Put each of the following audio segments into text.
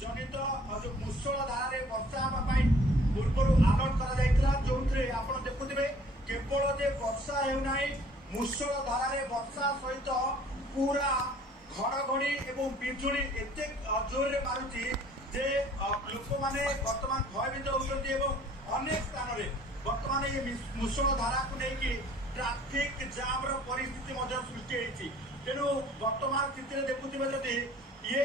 जनित जो मुसळ धारे वर्षा हेबा पूर्व अलर्ट करा जो आप देखुवे केवल जे वर्षा हेउना मुसळ धारे वर्षा सहित पूरा घड़घड़ी एवं बिजुड़ी एत जोर में मारुति जे लोक मैंने बर्तमान भयभीत होती अनेक स्थान में बर्तमान ये मुसळ धारा को लेकिन ट्राफिक जाम परिस्थिति सृष्टि तेणु वर्तमान स्थित देखुवे जदि ये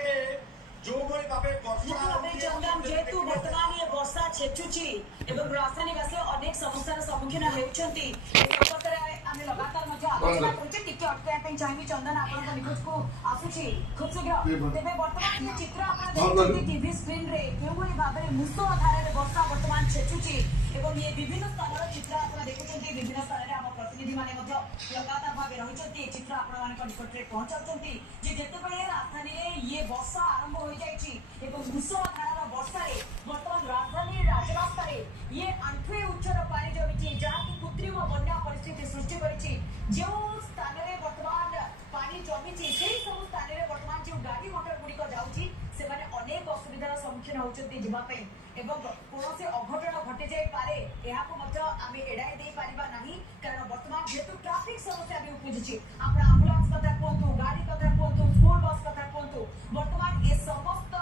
जो भाई भावे चंदन जेतु वर्तमान ये वर्षा छेचुची एवं राजधानीवासी अनेक समस्यार सम्मुखीन होउछंती आमे लगातार मध्य आलोचना करूचे टिके अटकाय पे चाहिबी चंदन आपन निकट को आसुची खूब शीघ्र तेबे वर्तमान ये चित्र आपन देखुछंती टीवी स्क्रीन रे केउली भाबरे मुसळ धारारे वर्षा वर्तमान छेचुची एवं ये विभिन्न स्थानर चित्र आपन देखुछंती विभिन्न स्थान रे हम प्रतिनिधि माने मध्य लगातार भाबे रहिछंती चित्र आपन माने निकट रे पहुंचाउछंती जे जेते बळे राजधानी रे ये वर्षा आरंभ हो जायछि एवं मुसळ धारार वर्षा रे वर्तमान राजधानी राजरास्ता रे ये आंठुए उच्चर पानी जमिछि जाकि कृत्रिम बन्या परिस्थिति सृष्टि करिछि जो स्थान रे वर्तमान पानी जमिछि सेही सब स्थान रे वर्तमान जो गाड़ी मोटर गुडी जाउछि से माने अनेक असुविधार सम्मुखीन होउछन्ति जीवा पे एवं कोनोसे अघटन घटे जाय पारे एहा को मध्य आमे एडाय देई पारिबा नाही कारण वर्तमान जेतु ट्रैफिक समस्या भी उपजिछि आपण एम्बुलेंस कथा कोंतु गाड़ी कथा कोंतु स्कूल बस कथा कोंतु वर्तमान ए समस्त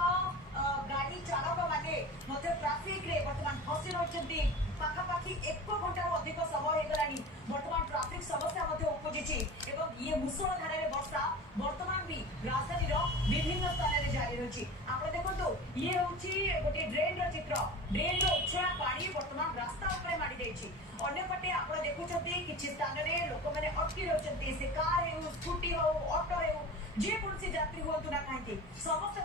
गाड़ी चालक माने मध्य ट्रैफिक रे वर्तमान फसी रहछन्ति पाखापाखी 1 घंटा अधिक समय हो गलानी वर्तमान ट्रैफिक समस्या मध्य उपजिछि एवं ये मुसळ धारारे वर्षा वर्तमान भी राजधानी रो विभिन्न स्थान रे जारी रहछि आपण देखंतु ये होछि गोटे ड्रेन रो चित्र ड्रेन रो उछळा पानी वर्तमान रास्ता ऊपर माडी जायछि अन्य पटे आपण देखुछन्ति किछि स्थान रे लोक माने अटकी रहछन्ति से कार हे स्कूटी हो ऑटो हे जे कोनसी यात्री होतु ना काहे समस्त